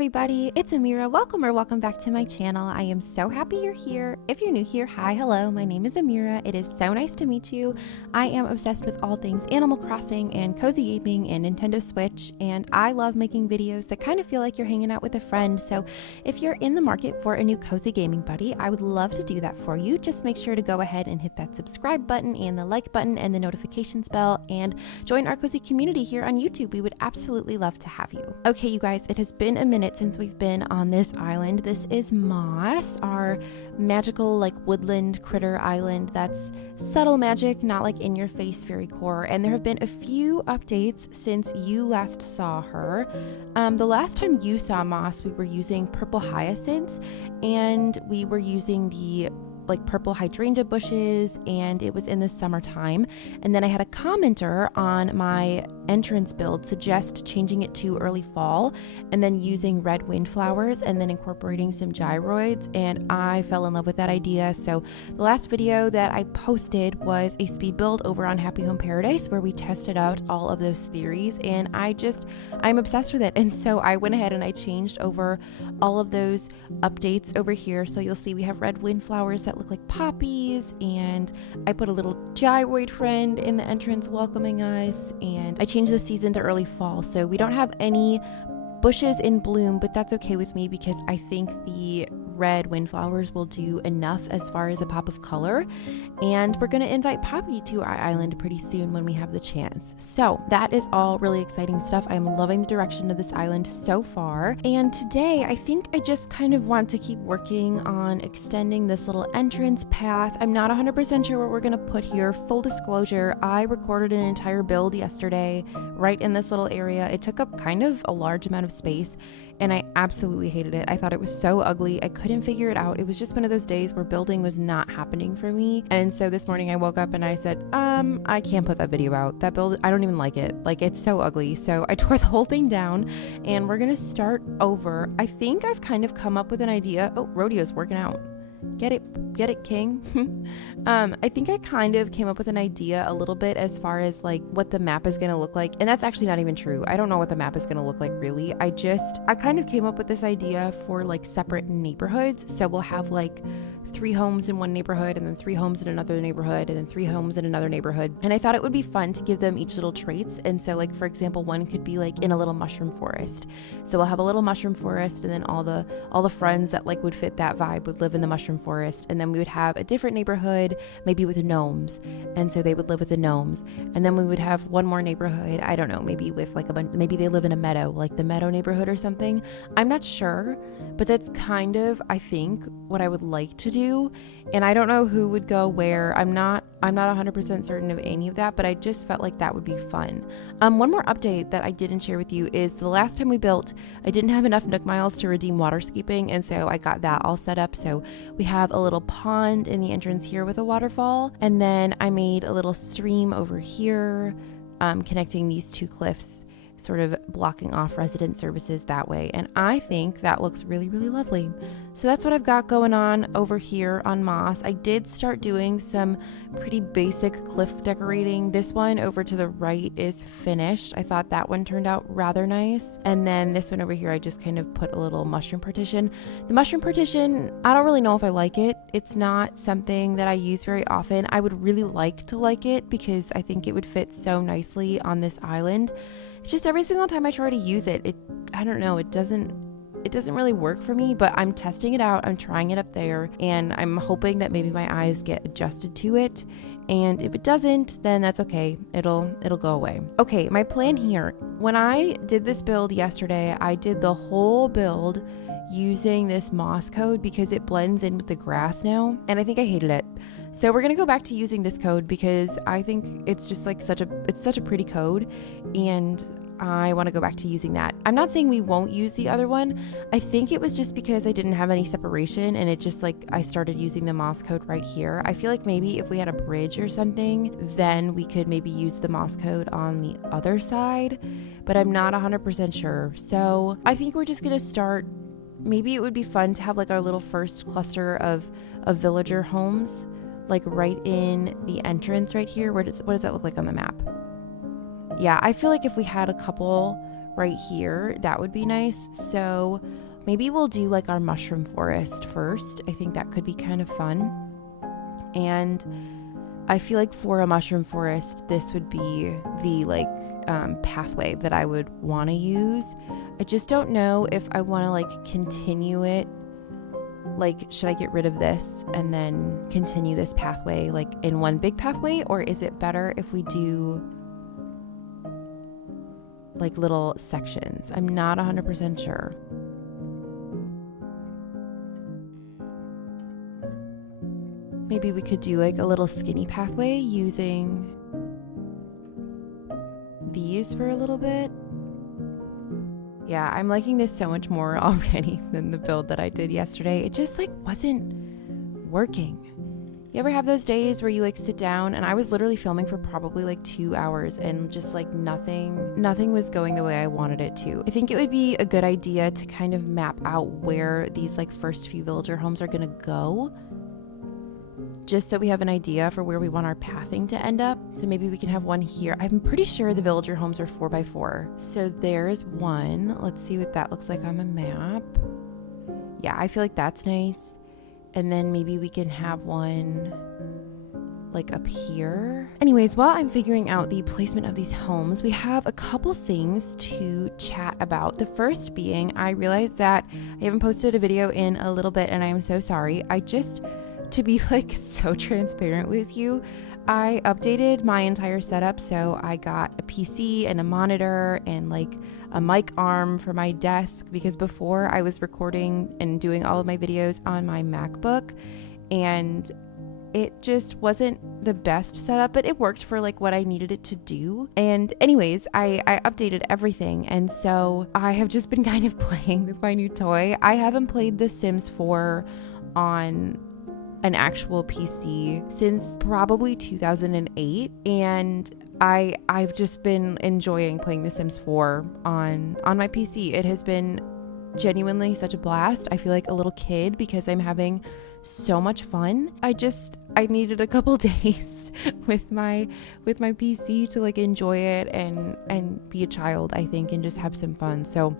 everybody, it's Amira. Welcome back to my channel. I am so happy you're here. If you're new here, hi, hello, my name is Amira. It is so nice to meet you. I am obsessed with all things Animal Crossing and cozy gaming and Nintendo Switch, and I love making videos that kind of feel like you're hanging out with a friend. So if you're in the market for a new cozy gaming buddy, I would love to do that for you. Just make sure to go ahead and hit that subscribe button and the like button and the notifications bell and join our cozy community here on YouTube. We would absolutely love to have you. Okay, you guys, it has been a minute since we've been on this island. This is Moss, our magical like woodland critter island that's subtle magic, not like in your face fairy core. And there have been a few updates since you last saw her. The last time you saw Moss, we were using purple hyacinths and we were using the like purple hydrangea bushes, and it was in the summertime. And then I had a commenter on my entrance build suggest changing it to early fall and then using red windflowers and then incorporating some gyroids, and I fell in love with that idea. So the last video that I posted was a speed build over on Happy Home Paradise where we tested out all of those theories, and I'm obsessed with it. And so I went ahead and I changed over all of those updates over here. So you'll see we have red windflowers that look like poppies, and I put a little gyroid friend in the entrance welcoming us, and I changed the season to early fall. So we don't have any bushes in bloom, but that's okay with me because I think the red windflowers will do enough as far as a pop of color, and we're going to invite Poppy to our island pretty soon when we have the chance. So that is all really exciting stuff. I'm loving the direction of this island so far, and today I think I just kind of want to keep working on extending this little entrance path. I'm not 100% sure what we're going to put here. Full disclosure, I recorded an entire build yesterday right in this little area. It took up kind of a large amount of space, and I absolutely hated it. I thought it was so ugly. I couldn't figure it out. It was just one of those days where building was not happening for me. And so this morning I woke up and I said, I can't put that video out. That build, I don't even like it. Like, it's so ugly. So I tore the whole thing down and we're gonna start over. I think I've kind of come up with an idea. Oh, Rodeo's working out. Get it, King. I think I kind of came up with an idea a little bit as far as like what the map is going to look like. And that's actually not even true. I don't know what the map is going to look like really. I kind of came up with this idea for like separate neighborhoods. So we'll have like 3 homes in one neighborhood and then 3 homes in another neighborhood and then 3 homes in another neighborhood. And I thought it would be fun to give them each little traits. And so like, for example, one could be like in a little mushroom forest. So we'll have a little mushroom forest, and then all the friends that like would fit that vibe would live in the mushroom forest. And then we would have a different neighborhood, maybe with gnomes. And so they would live with the gnomes. And then we would have one more neighborhood, I don't know, maybe with like maybe they live in a meadow, like the meadow neighborhood or something. I'm not sure, but that's kind of, I think, what I would like to do. And I don't know who would go where. I'm not 100% certain of any of that, but I just felt like that would be fun. One more update that I didn't share with you is the last time we built, I didn't have enough Nook Miles to redeem waterscaping, and so I got that all set up. So we have a little pond in the entrance here with a waterfall, and then I made a little stream over here, connecting these 2 cliffs, sort of blocking off resident services that way. And I think that looks really, really lovely. So that's what I've got going on over here on Moss. I did start doing some pretty basic cliff decorating. This one over to the right is finished. I thought that one turned out rather nice. And then this one over here, I just kind of put a little mushroom partition. The mushroom partition, I don't really know if I like it. It's not something that I use very often. I would really like to like it because I think it would fit so nicely on this island. It's just every single time I try to use it, I don't know, it doesn't really work for me, but I'm testing it out. I'm trying it up there, and I'm hoping that maybe my eyes get adjusted to it. And if it doesn't, then that's okay. It'll go away. Okay, my plan here. When I did this build yesterday, I did the whole build using this moss code because it blends in with the grass now, and I think I hated it. So we're gonna go back to using this code because I think it's just like such a pretty code, and I want to go back to using that. I'm not saying we won't use the other one. I think it was just because I didn't have any separation, and it just like I started using the moss code right here. I feel like maybe if we had a bridge or something, then we could maybe use the moss code on the other side, but I'm not 100% sure. So I think we're just gonna start. Maybe it would be fun to have like our little first cluster of villager homes like right in the entrance right here. What does that look like on the map? Yeah, I feel like if we had a couple right here. That would be nice. So maybe we'll do like our mushroom forest first. I think that could be kind of fun. And I feel like for a mushroom forest, this would be the like pathway that I would want to use. I just don't know if I want to like continue it. Like, should I get rid of this and then continue this pathway like in one big pathway? Or is it better if we do like little sections? I'm not 100% sure. Maybe we could do like a little skinny pathway using these for a little bit. Yeah, I'm liking this so much more already than the build that I did yesterday. It just like wasn't working. You ever have those days where you like sit down, and I was literally filming for probably like 2 hours and just like nothing was going the way I wanted it to. I think it would be a good idea to kind of map out where these like first few villager homes are gonna go, just so we have an idea for where we want our pathing to end up. So maybe we can have one here. I'm pretty sure the villager homes are 4x4. So there's one. Let's see what that looks like on the map. Yeah, I feel like that's nice. And then maybe we can have one like up here. Anyways, while I'm figuring out the placement of these homes, we have a couple things to chat about. The first being, I realized that I haven't posted a video in a little bit, and I am so sorry. To be like so transparent with you, I updated my entire setup. So I got a PC and a monitor and like a mic arm for my desk, because before I was recording and doing all of my videos on my MacBook, and it just wasn't the best setup, but it worked for like what I needed it to do. And anyways, I updated everything. And so I have just been kind of playing with my new toy. I haven't played The Sims 4 on an actual PC since probably 2008, and I've just been enjoying playing The Sims 4 on my PC. It has been genuinely such a blast. I feel like a little kid because I'm having so much fun. I needed a couple days with my PC to like enjoy it and be a child, I think, and just have some fun. So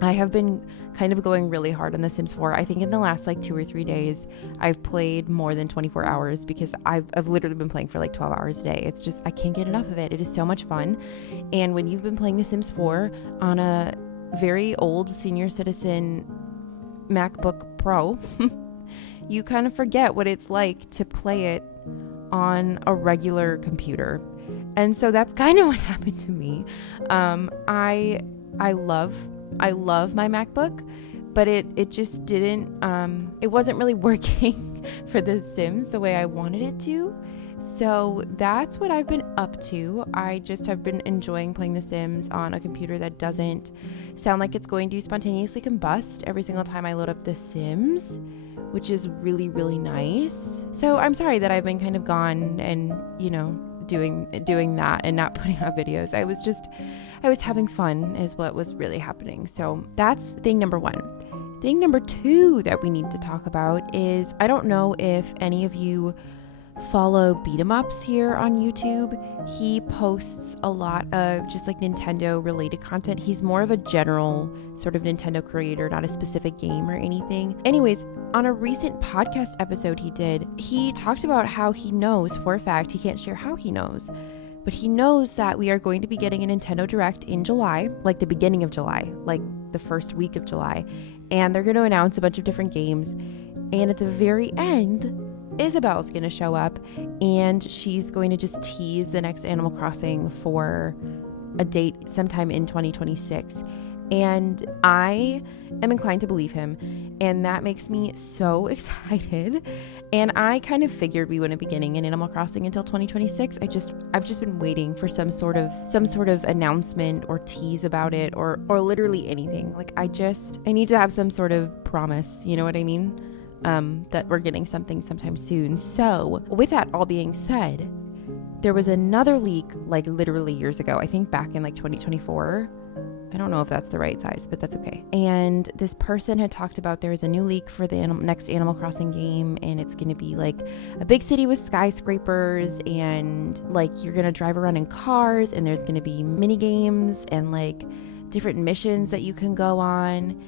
I have been kind of going really hard on The Sims 4. I think in the last like 2 or 3 days, I've played more than 24 hours because I've literally been playing for like 12 hours a day. It's just, I can't get enough of it. It is so much fun. And when you've been playing The Sims 4 on a very old senior citizen MacBook Pro, you kind of forget what it's like to play it on a regular computer. And so that's kind of what happened to me. I love my MacBook, but it just didn't, it wasn't really working for The Sims the way I wanted it to. So that's what I've been up to. I just have been enjoying playing The Sims on a computer that doesn't sound like it's going to spontaneously combust every single time I load up The Sims, which is really, really nice. So I'm sorry that I've been kind of gone and, you know, doing that and not putting out videos. I was having fun is what was really happening. So that's thing number one. Thing number two that we need to talk about is, I don't know if any of you follow Beat 'em Ups here on YouTube. He posts a lot of just like Nintendo related content. He's more of a general sort of Nintendo creator, not a specific game or anything. Anyways, on a recent podcast episode he talked about how he knows for a fact, he can't share how he knows, but he knows that we are going to be getting a Nintendo Direct in July, like the beginning of July, like the first week of July. And they're going to announce a bunch of different games. And at the very end, Isabel's going to show up, and she's going to just tease the next Animal Crossing for a date sometime in 2026. And I am inclined to believe him, and that makes me so excited. And I kind of figured we wouldn't be getting an Animal Crossing until 2026. I've just been waiting for some sort of announcement or tease about it, or literally anything. Like I need to have some sort of promise, you know what I mean? That we're getting something sometime soon. So with that all being said, there was another leak like literally years ago, I think back in like 2024. I don't know if that's the right size, but that's okay. And this person had talked about there is a new leak for the next Animal Crossing game, and it's going to be like a big city with skyscrapers, and like you're going to drive around in cars, and there's going to be mini games and like different missions that you can go on.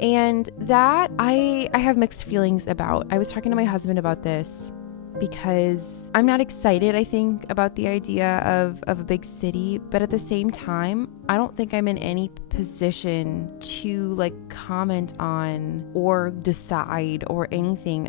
And that I have mixed feelings about. I was talking to my husband about this because I'm not excited, I think, about the idea of a big city, but at the same time, I don't think I'm in any position to like comment on or decide or anything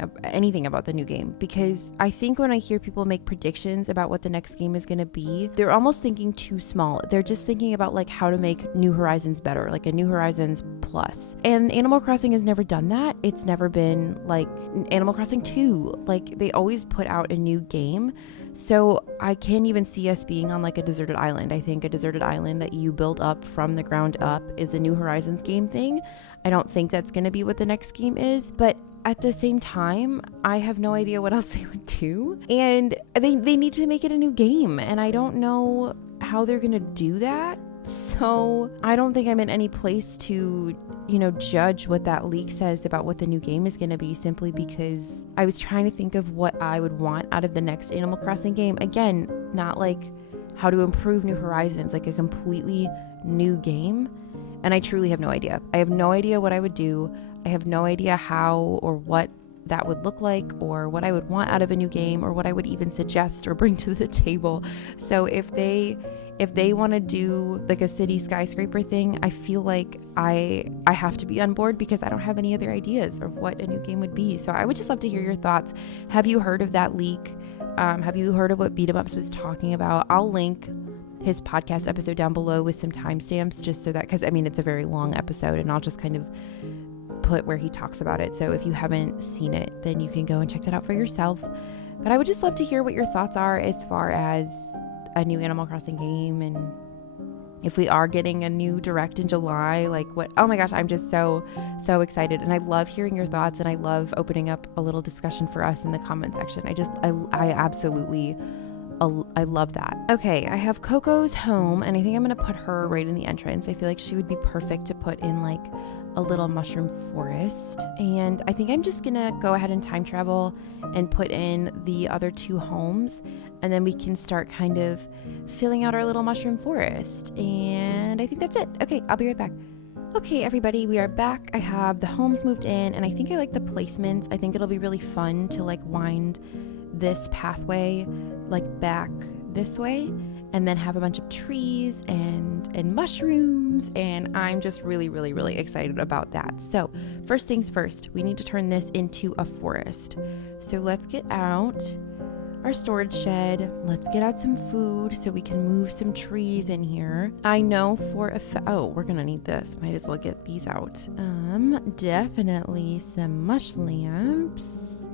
about the new game, because I think when I hear people make predictions about what the next game is going to be, they're almost thinking too small. They're just thinking about like how to make New Horizons better, like a New Horizons plus. And Animal Crossing has never done that. It's never been like Animal Crossing 2. Like they always put out a new game. So I can't even see us being on like a deserted island. I think a deserted island that you build up from the ground up is a New Horizons game thing. I don't think that's going to be what the next game is, but at the same time, I have no idea what else they would do. And they need to make it a new game, and I don't know how they're going to do that. So I don't think I'm in any place to, judge what that leak says about what the new game is going to be, simply because I was trying to think of what I would want out of the next Animal Crossing game. Again, not like how to improve New Horizons, like a completely new game. And I truly have no idea. I have no idea what I would do. I have no idea how or what that would look like, or what I would want out of a new game, or what I would even suggest or bring to the table. So if they want to do like a city skyscraper thing, I feel like I have to be on board, because I don't have any other ideas of what a new game would be. So I would just love to hear your thoughts. Have you heard of that leak? Have you heard of what Beat 'em Ups was talking about? I'll link his podcast episode down below with some timestamps, just so that, because it's a very long episode, and I'll just kind of put where he talks about it. So if you haven't seen it, then you can go and check that out for yourself. But I would just love to hear what your thoughts are as far as a new Animal Crossing game, and if we are getting a new direct in July, like what, oh my gosh, I'm just so excited. And I love hearing your thoughts, and I love opening up a little discussion for us in the comment section. I absolutely love that. Okay, I have Coco's home, and I think I'm going to put her right in the entrance. I feel like she would be perfect to put in like a little mushroom forest. And I think I'm just going to go ahead and time travel and put in the other two homes, and then we can start kind of filling out our little mushroom forest. And I think that's it. Okay, I'll be right back. Okay, everybody, we are back. I have the homes moved in, and I think I like the placements. I think it'll be really fun to like wind this pathway like back this way, and then have a bunch of trees and mushrooms, and I'm just really excited about that. So first things first, we need to turn this into a forest. So let's get out our storage shed. Let's get out some food so we can move some trees in here. I know for a we're gonna need this. Might as well get these out. Definitely some mush lamps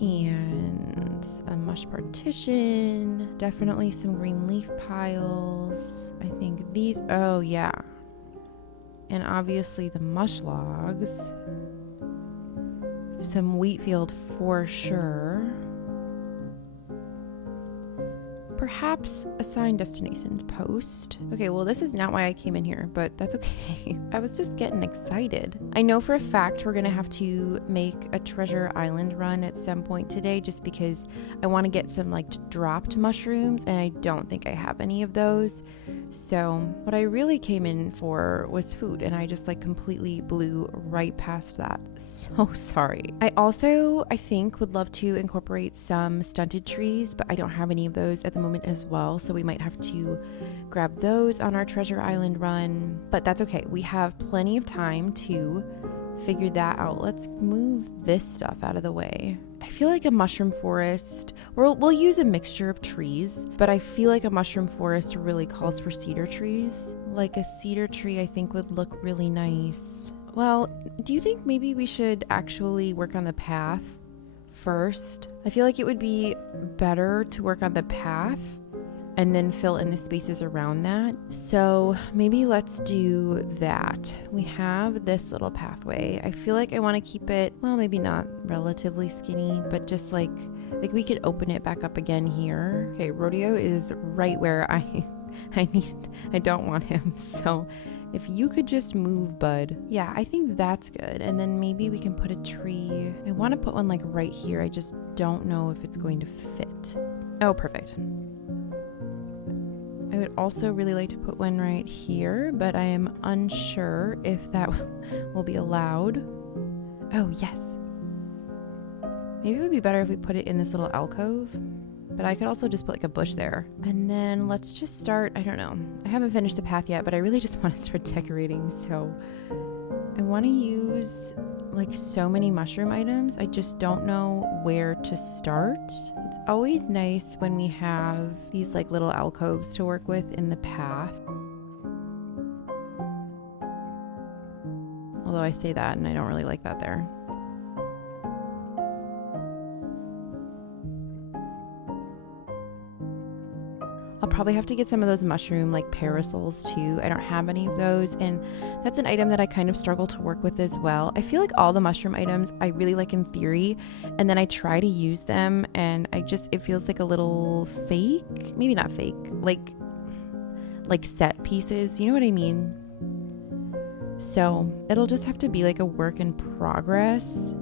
and a mush partition. Definitely some green leaf piles. I think these, oh yeah. And obviously the mush logs. Some wheat field for sure. Perhaps assign destinations post. Okay, well, this is not why I came in here, but that's okay. I was just getting excited. I know for a fact we're gonna have to make a treasure island run at some point today, just because I want to get some like dropped mushrooms, and I don't think I have any of those. So what I really came in for was food, and I just like completely blew right past that. So sorry. I think would love to incorporate some stunted trees, but I don't have any of those at the moment as well, so we might have to grab those on our treasure island run, but that's okay. We have plenty of time to figure that out. Let's move this stuff out of the way. I feel like a mushroom forest, we'll use a mixture of trees, but I feel like a mushroom forest really calls for cedar trees. Like a cedar tree I think would look really nice. Well, do you think maybe we should actually work on the path first? I feel like it would be better to work on the path and then fill in the spaces around that. So maybe let's do that. We have this little pathway. I feel like I want to keep it, well, maybe not relatively skinny, but just like we could open it back up again here. Okay, Rodeo is right where I don't want him. So if you could just move, bud. Yeah, I think that's good. And then maybe we can put a tree. I want to put one like right here. I just don't know if it's going to fit. Oh, perfect. I would also really like to put one right here, but I am unsure if that will be allowed. Oh, yes. Maybe it would be better if we put it in this little alcove, but I could also just put like a bush there. And then let's just start, I don't know. I haven't finished the path yet, but I really just want to start decorating. So I want to use like so many mushroom items. I just don't know where to start. It's always nice when we have these like little alcoves to work with in the path. Although I say that and I don't really like that there. I'll probably have to get some of those mushroom like parasols too. I don't have any of those, and that's an item that I kind of struggle to work with as well. I feel like all the mushroom items I really like in theory, and then I try to use them and it feels like a little fake. Maybe not fake, like set pieces, you know what I mean? So it'll just have to be like a work in progress.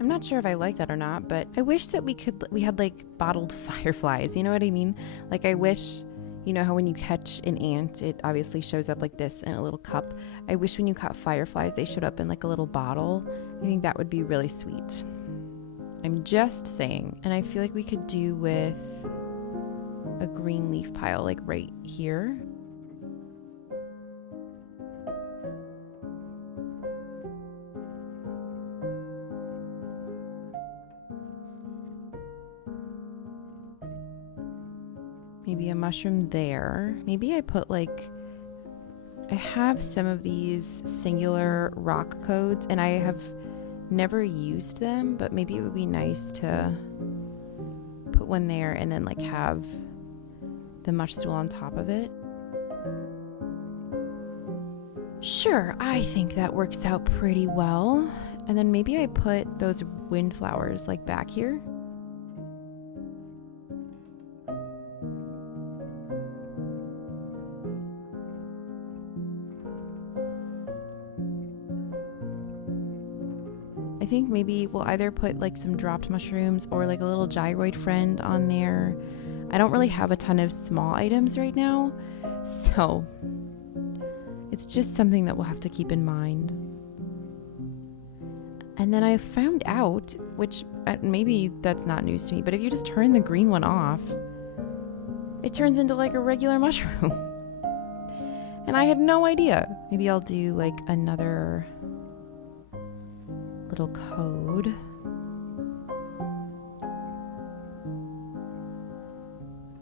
I'm not sure if I like that or not, but I wish that we had like bottled fireflies, you know what I mean? Like I wish, you know how when you catch an ant, it obviously shows up like this in a little cup. I wish when you caught fireflies, they showed up in like a little bottle. I think that would be really sweet. I'm just saying. And I feel like we could do with a green leaf pile like right here. Maybe a mushroom there. Maybe I put like, I have some of these singular rock codes and I have never used them, but maybe it would be nice to put one there and then like have the mush stool on top of it. Sure, I think that works out pretty well. And then maybe I put those windflowers like back here. I think maybe we'll either put like some dropped mushrooms or like a little gyroid friend on there. I don't really have a ton of small items right now, so it's just something that we'll have to keep in mind. And then I found out, which maybe that's not news to me, but if you just turn the green one off, it turns into like a regular mushroom. And I had no idea. Maybe I'll do like another little code.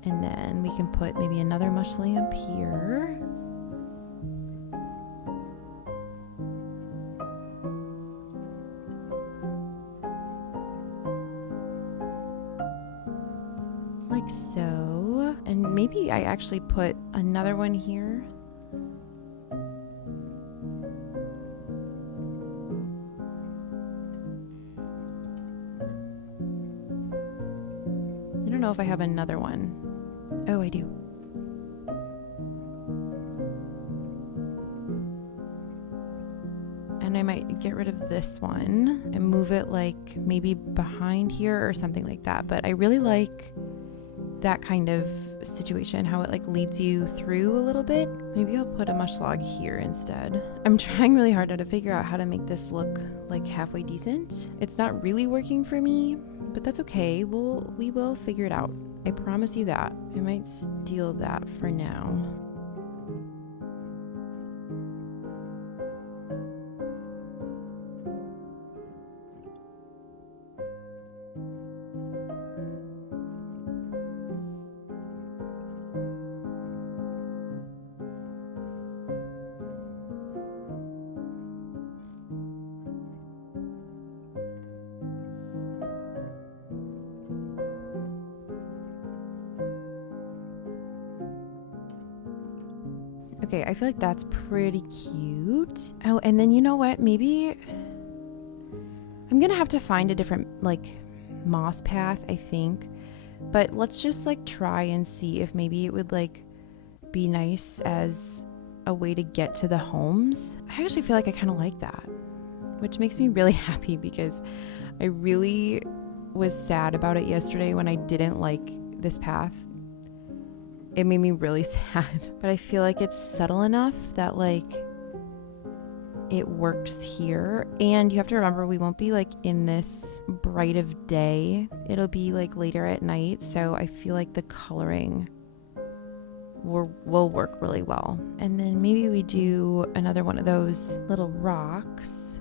And then we can put maybe another mush lamp here. Like so. And maybe I actually put another one here. I don't know if I have another one. Oh, I do. And I might get rid of this one and move it like maybe behind here or something like that. But I really like that kind of situation, how it like leads you through a little bit. Maybe I'll put a mush log here instead. I'm trying really hard now to figure out how to make this look like halfway decent. It's not really working for me, but that's okay. We will figure it out. I promise you that. I might steal that for now. Okay, I feel like that's pretty cute. Oh, and then you know what? Maybe I'm gonna have to find a different like moss path, I think. But let's just like try and see if maybe it would like be nice as a way to get to the homes. I actually feel like I kind of like that, which makes me really happy because I really was sad about it yesterday when I didn't like this path. It made me really sad, but I feel like it's subtle enough that like it works here. And you have to remember, we won't be like in this bright of day. It'll be like later at night. So I feel like the coloring will work really well. And then maybe we do another one of those little rocks,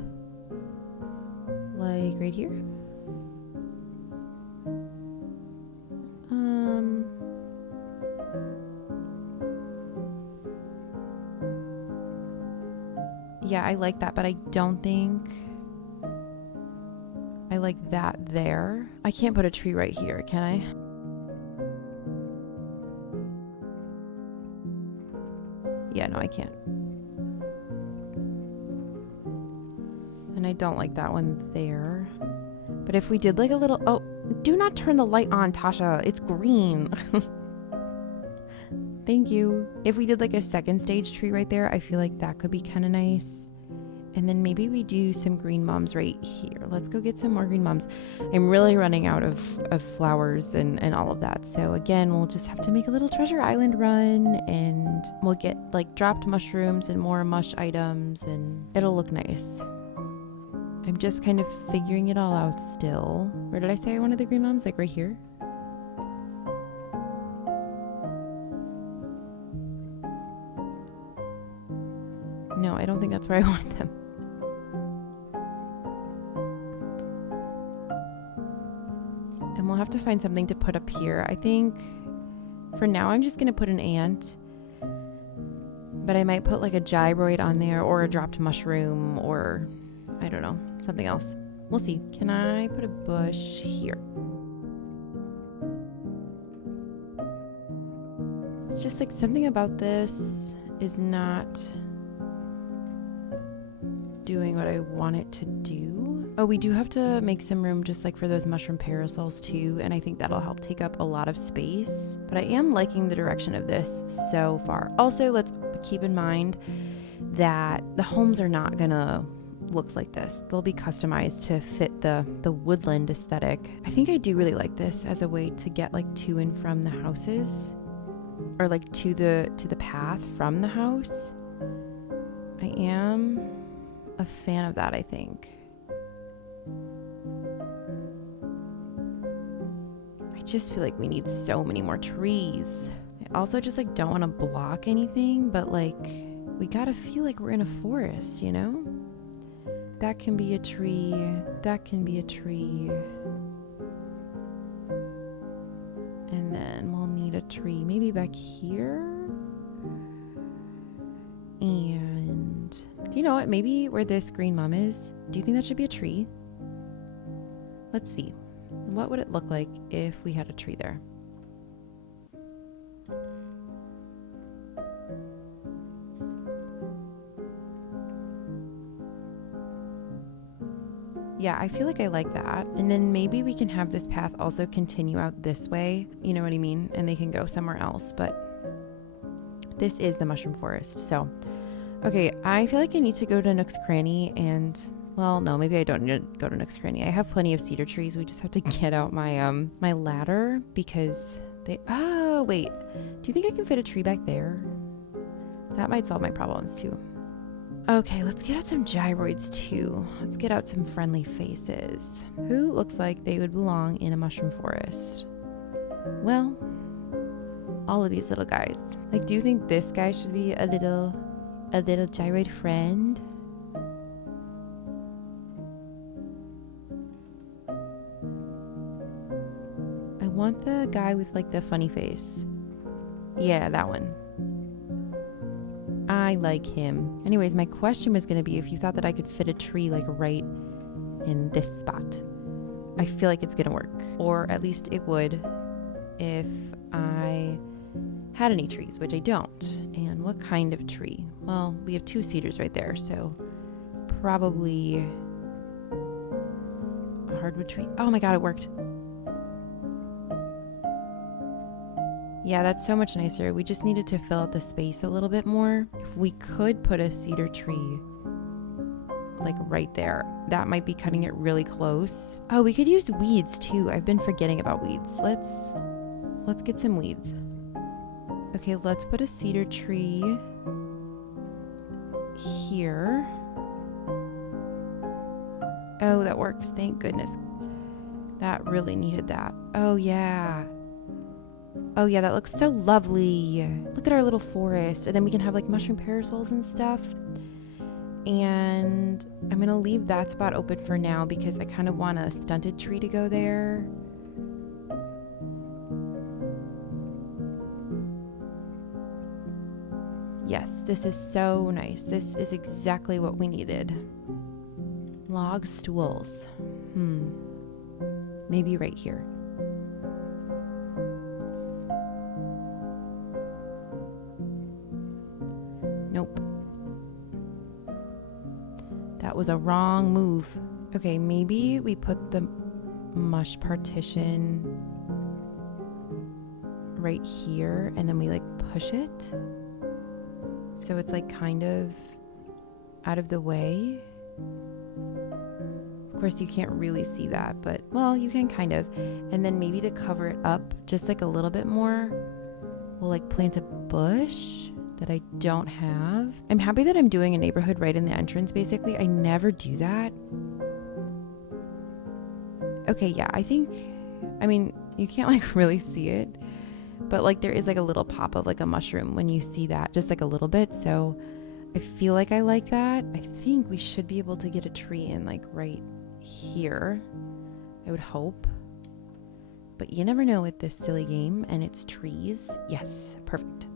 like right here. Yeah, I like that, but I don't think I like that there. I can't put a tree right here, can I? Yeah, no, I can't. And I don't like that one there. But if we did like a little... Oh, do not turn the light on, Tasha. It's green. Thank you. If we did like a second stage tree right there, I feel like that could be kind of nice. And then maybe we do some green mums right here. Let's go get some more green mums. I'm really running out of flowers and all of that. So again, we'll just have to make a little treasure island run, and we'll get like dropped mushrooms and more mush items, and it'll look nice. I'm just kind of figuring it all out still. Where did I say I wanted the green mums? Like right here? No, I don't think that's where I want them. And we'll have to find something to put up here. I think for now I'm just going to put an ant. But I might put like a gyroid on there, or a dropped mushroom, or I don't know, something else. We'll see. Can I put a bush here? It's just like something about this is not doing what I want it to do. Oh, we do have to make some room just like for those mushroom parasols too, and I think that'll help take up a lot of space. But I am liking the direction of this so far. Also, let's keep in mind that the homes are not gonna look like this. They'll be customized to fit the woodland aesthetic. I think I do really like this as a way to get like to and from the houses, or like to the path from the house. I am a fan of that, I think. I just feel like we need so many more trees. I also just like don't want to block anything, but like we gotta feel like we're in a forest, you know? That can be a tree, that can be a tree. And then we'll need a tree maybe back here. And do you know what? Maybe where this green mum is, do you think that should be a tree? Let's see. What would it look like if we had a tree there? Yeah, I feel like I like that. And then maybe we can have this path also continue out this way. You know what I mean? And they can go somewhere else. But this is the mushroom forest. So, okay, I feel like I need to go to Nook's Cranny and... Well, no, maybe I don't need to go to Nook's Cranny. I have plenty of cedar trees. We just have to get out my my ladder because they... Oh, wait. Do you think I can fit a tree back there? That might solve my problems too. Okay, let's get out some gyroids too. Let's get out some friendly faces. Who looks like they would belong in a mushroom forest? Well, all of these little guys. Like, do you think this guy should be a little gyroid friend? I want the guy with like the funny face. Yeah, that one. I like him. Anyways, my question was going to be if you thought that I could fit a tree like right in this spot. I feel like it's going to work. Or at least it would if I had any trees, which I don't. And what kind of tree? Well, we have 2 cedars right there, so probably a hardwood tree. Oh my god, it worked. Yeah, that's so much nicer. We just needed to fill out the space a little bit more. If we could put a cedar tree like right there, that might be cutting it really close. Oh, we could use weeds too. I've been forgetting about weeds. Let's get some weeds. Okay, let's put a cedar tree here. Oh, that works. Thank goodness. That really needed that. Oh yeah. Oh yeah, that looks so lovely. Look at our little forest. And then we can have like mushroom parasols and stuff. And I'm gonna leave that spot open for now because I kind of want a stunted tree to go there. Yes, this is so nice. This is exactly what we needed. Log stools. Maybe right here. Nope. That was a wrong move. Okay, maybe we put the mush partition right here and then we like push it. So it's like kind of out of the way. Of course, you can't really see that, but well, you can kind of. And then maybe to cover it up just like a little bit more, we'll like plant a bush that I don't have. I'm happy that I'm doing a neighborhood right in the entrance, basically. I never do that. Okay, yeah, I mean, you can't like really see it, but like there is like a little pop of like a mushroom when you see that, just like a little bit. So I feel like I like that. I think we should be able to get a tree in like right here, I would hope. But you never know with this silly game and its trees. Yes, perfect.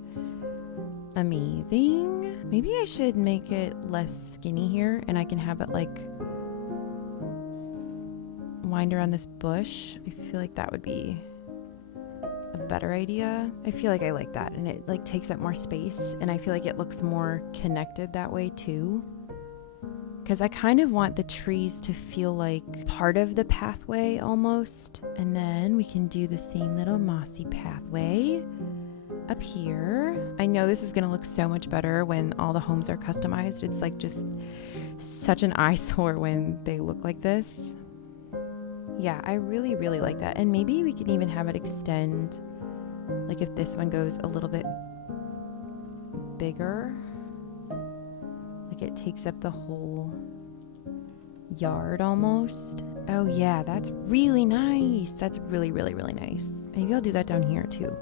Amazing. Maybe I should make it less skinny here and I can have it like wind around this bush. I feel like that would be a better idea. I feel like I like that and it like takes up more space and I feel like it looks more connected that way too. Because I kind of want the trees to feel like part of the pathway almost. And then we can do the same little mossy pathway up here. I know this is going to look so much better when all the homes are customized. It's like just such an eyesore when they look like this. Yeah, I really, really like that. And maybe we can even have it extend, like if this one goes a little bit bigger, like it takes up the whole yard almost. Oh yeah, that's really nice. That's really, really, really nice. Maybe I'll do that down here too.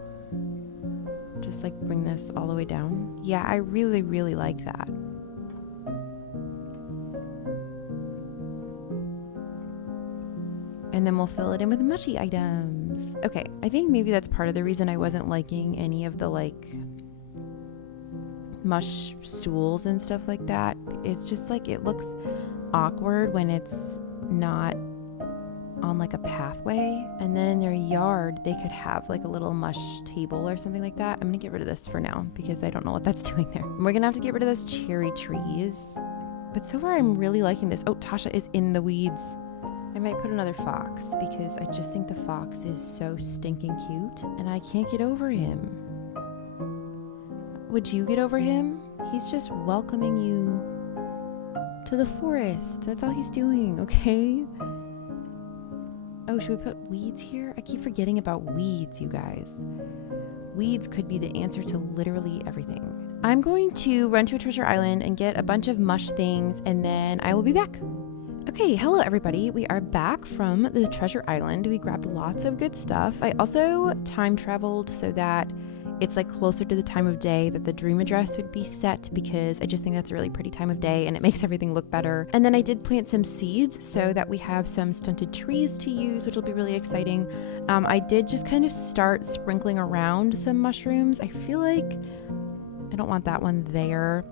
Just like bring this all the way down. Yeah, I really, really like that. And then we'll fill it in with mushy items. Okay, I think maybe that's part of the reason I wasn't liking any of the like mush stools and stuff like that. It's just like it looks awkward when it's not on like a pathway. And then in their yard they could have like a little mush table or something like that. I'm gonna get rid of this for now because I don't know what that's doing there. And we're gonna have to get rid of those cherry trees. But so far I'm really liking this. Oh, Tasha is in the weeds. I might put another fox because I just think the fox is so stinking cute and I can't get over him. Would you get over him? He's just welcoming you to the forest. That's all he's doing, okay? Oh, should we put weeds here? I keep forgetting about weeds, you guys. Weeds could be the answer to literally everything. I'm going to run to a treasure island and get a bunch of mush things, and then I will be back. Okay, hello everybody. We are back from the treasure island. We grabbed lots of good stuff. I also time traveled so that it's like closer to the time of day that the dream address would be set, because I just think that's a really pretty time of day and it makes everything look better. And then I did plant some seeds so that we have some stunted trees to use, which will be really exciting. I did just kind of start sprinkling around some mushrooms. I feel like I don't want that one there.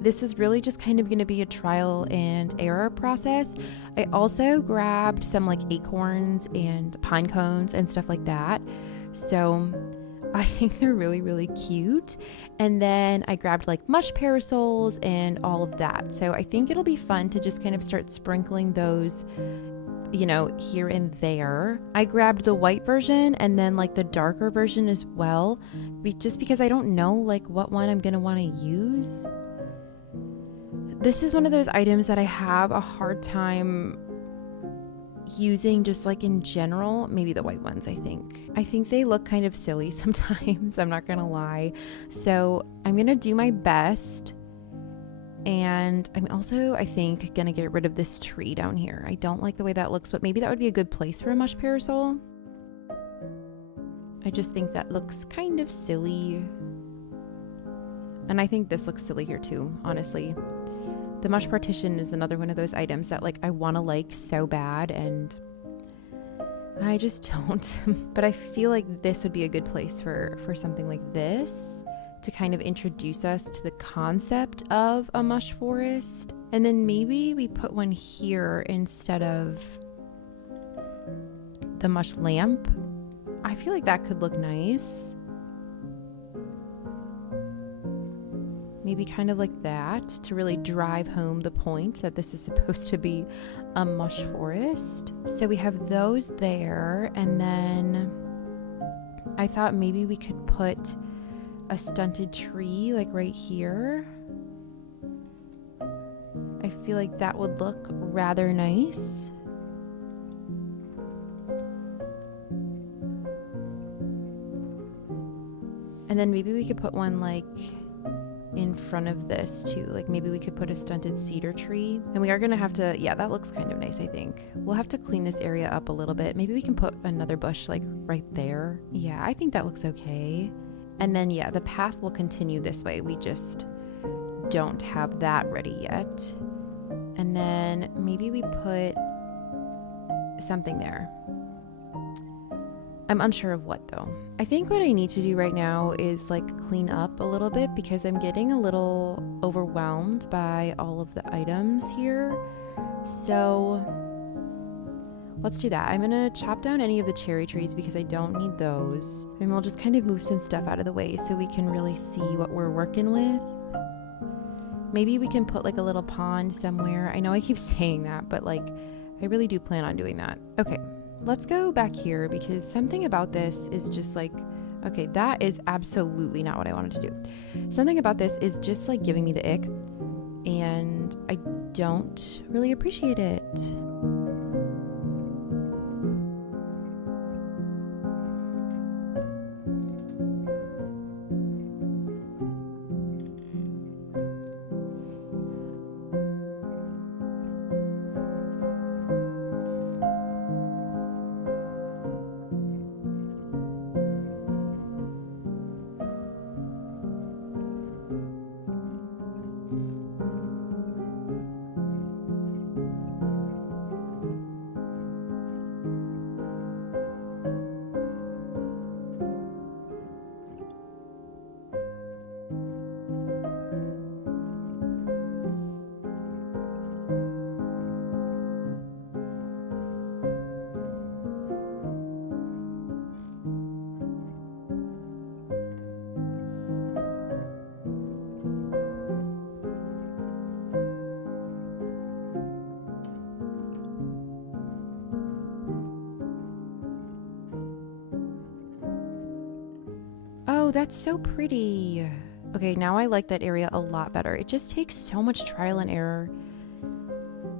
This is really just kind of going to be a trial and error process. I also grabbed some like acorns and pine cones and stuff like that. So I think they're really, really cute. And then I grabbed like mush parasols and all of that. So I think it'll be fun to just kind of start sprinkling those, you know, here and there. I grabbed the white version and then like the darker version as well, just because I don't know like what one I'm going to want to use. This is one of those items that I have a hard time using just like in general. Maybe the white ones. I think they look kind of silly sometimes. I'm not gonna lie. So I'm gonna do my best, and I'm also, I think, gonna get rid of this tree down here. I don't like the way that looks, but maybe that would be a good place for a mush parasol. I just think that looks kind of silly, and I think this looks silly here too, honestly. The mush partition is another one of those items that like I want to like so bad, and I just don't. But I feel like this would be a good place for something like this to kind of introduce us to the concept of a mush forest. And then maybe we put one here instead of the mush lamp. I feel like that could look nice. Maybe kind of like that to really drive home the point that this is supposed to be a mush forest. So we have those there, and then I thought maybe we could put a stunted tree like right here. I feel like that would look rather nice. And then maybe we could put one like in front of this too. Like maybe we could put a stunted cedar tree, and we are gonna have to, yeah, that looks kind of nice. I think we'll have to clean this area up a little bit. Maybe we can put another bush like right there. Yeah, I think that looks okay. And then yeah, the path will continue this way. We just don't have that ready yet. And then maybe we put something there. I'm unsure of what though. I think what I need to do right now is like clean up a little bit, because I'm getting a little overwhelmed by all of the items here. So let's do that. I'm gonna chop down any of the cherry trees because I don't need those. And we'll just kind of move some stuff out of the way so we can really see what we're working with. Maybe we can put like a little pond somewhere. I know I keep saying that, but like I really do plan on doing that. Okay. Let's go back here, because something about this is just like, okay, that is absolutely not what I wanted to do. Something about this is just like giving me the ick, and I don't really appreciate it. Oh, that's so pretty. Okay, now I like that area a lot better. It just takes so much trial and error,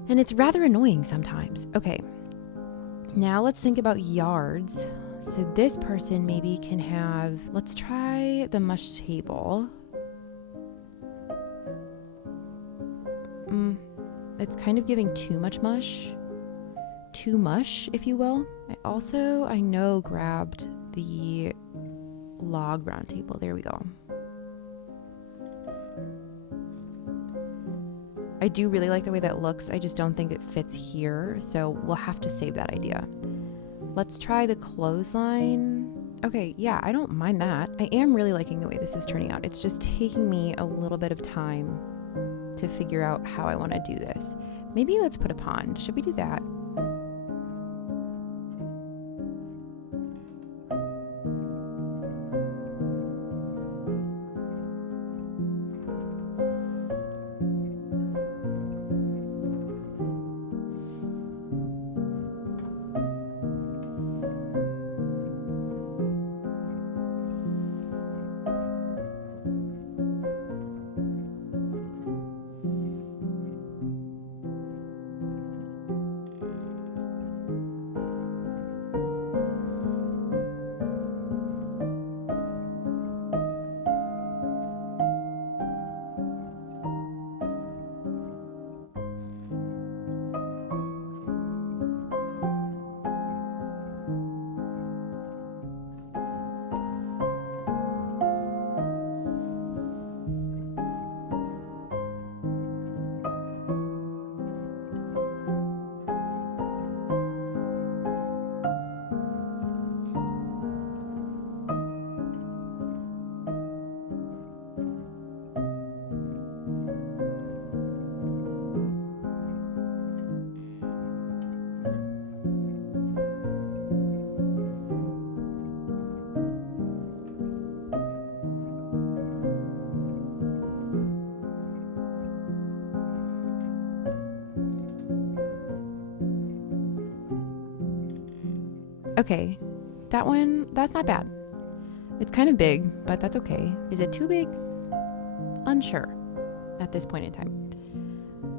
and it's rather annoying sometimes. Okay, now let's think about yards. So this person maybe can have, let's try the mush table. it's kind of giving too much mush. Too mush, if you will. I know grabbed the log round table. There we go. I do really like the way that looks. I just don't think it fits here. So we'll have to save that idea. Let's try the clothesline. Okay, yeah, I don't mind that. I am really liking the way this is turning out. It's just taking me a little bit of time to figure out how I want to do this. Maybe let's put a pond. Should we do that? Okay, that's not bad. It's kind of big, but that's okay. Is it too big? Unsure at this point in time.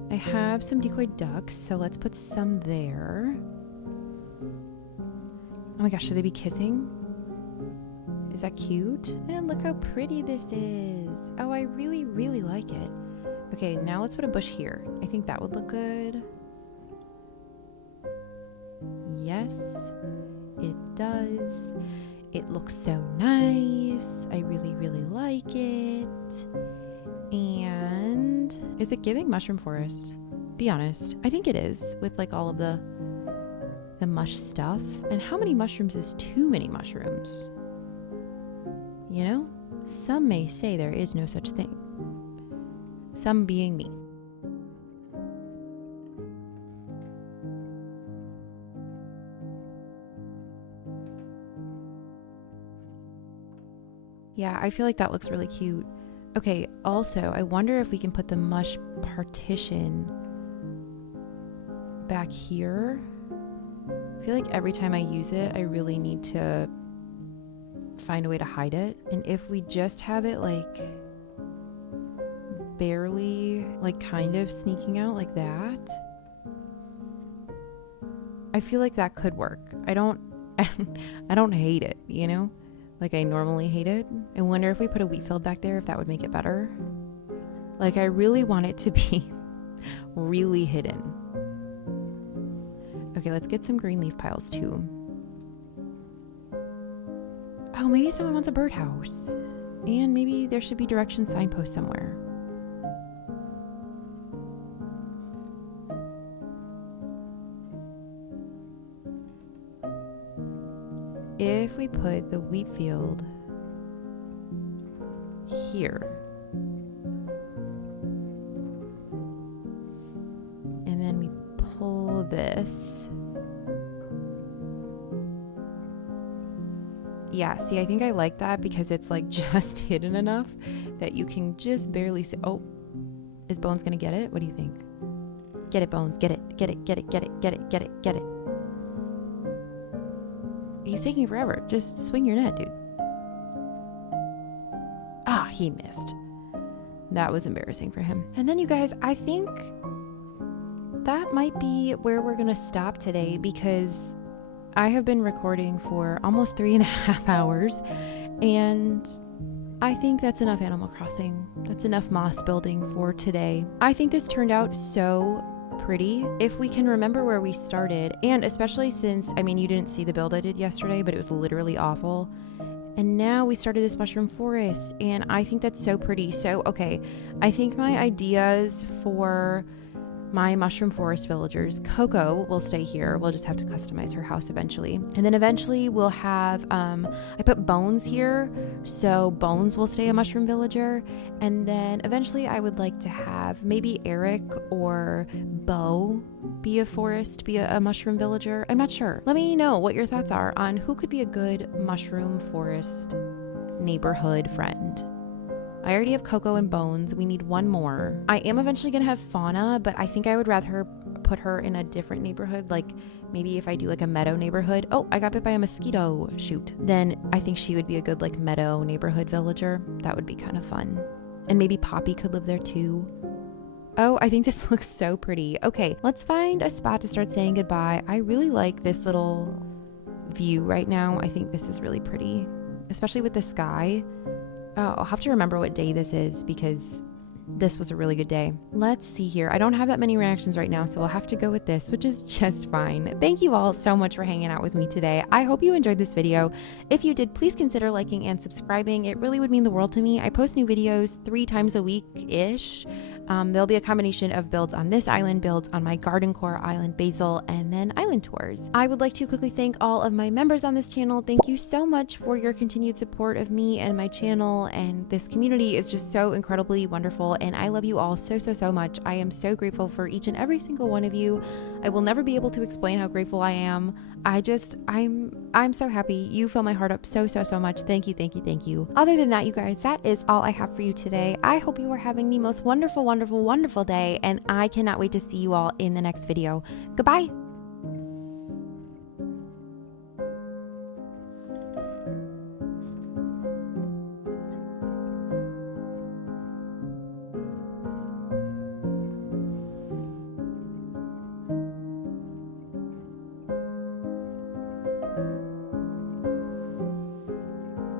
I have some decoy ducks, so let's put some there. Oh my gosh, should they be kissing? Is that cute? And look how pretty this is. Oh, I really, really like it. Okay, now let's put a bush here. I think that would look good. Yes. It does. It looks so nice. I really, really like it. And is it giving mushroom forest? Be honest. I think it is, with like all of the mush stuff. And how many mushrooms is too many mushrooms? You know? Some may say there is no such thing. Some being me. Yeah, I feel like that looks really cute. Okay, also, I wonder if we can put the mush partition back here. I feel like every time I use it, I really need to find a way to hide it. And if we just have it like barely, like kind of sneaking out like that, I feel like that could work. I don't hate it, you know? Like I normally hate it. I wonder if we put a wheat field back there, if that would make it better. Like I really want it to be really hidden. Okay, let's get some green leaf piles too. Oh, maybe someone wants a birdhouse. And maybe there should be direction signposts somewhere. If we put the wheat field here, and then we pull this. Yeah, see, I think I like that because it's like just hidden enough that you can just barely see. Oh, is Bones gonna get it? What do you think? Get it, Bones, get it, get it, get it, get it, get it, get it, get it. He's taking forever. Just swing your net, dude. Ah, he missed. That was embarrassing for him. And then you guys, I think that might be where we're gonna stop today because I have been recording for almost 3.5 hours and I think that's enough Animal Crossing. That's enough moss building for today. I think this turned out so pretty. If we can remember where we started, and especially since, I mean, you didn't see the build I did yesterday, but it was literally awful. And now we started this mushroom forest, and I think that's so pretty. So, okay, I think my ideas for my mushroom forest villagers, Coco will stay here. We'll just have to customize her house eventually. And then eventually we'll have, I put Bones here, so Bones will stay a mushroom villager. And then eventually I would like to have maybe Eric or Bo be a mushroom villager. I'm not sure. Let me know what your thoughts are on who could be a good mushroom forest neighborhood friend. I already have Coco and Bones. We need one more. I am eventually going to have Fauna, but I think I would rather put her in a different neighborhood. Like maybe if I do like a meadow neighborhood. Oh, I got bit by a mosquito. Shoot. Then I think she would be a good like meadow neighborhood villager. That would be kind of fun. And maybe Poppy could live there too. Oh, I think this looks so pretty. Okay, let's find a spot to start saying goodbye. I really like this little view right now. I think this is really pretty, especially with the sky. Oh, I'll have to remember what day this is because this was a really good day. Let's see here. I don't have that many reactions right now, so we'll have to go with this, which is just fine. Thank you all so much for hanging out with me today. I hope you enjoyed this video. If you did, please consider liking and subscribing. It really would mean the world to me. I post new videos 3 times a week-ish. There'll be a combination of builds on this island, builds on my garden core island, Basil, and then island tours. I would like to quickly thank all of my members on this channel. Thank you so much for your continued support of me and my channel, and this community is just so incredibly wonderful, and I love you all so much. I am so grateful for each and every single one of you. I will never be able to explain how grateful I am. I'm so happy. You fill my heart up so much. Thank you. Other than that, you guys, that is all I have for you today. I hope you are having the most wonderful day, and I cannot wait to see you all in the next video. Goodbye.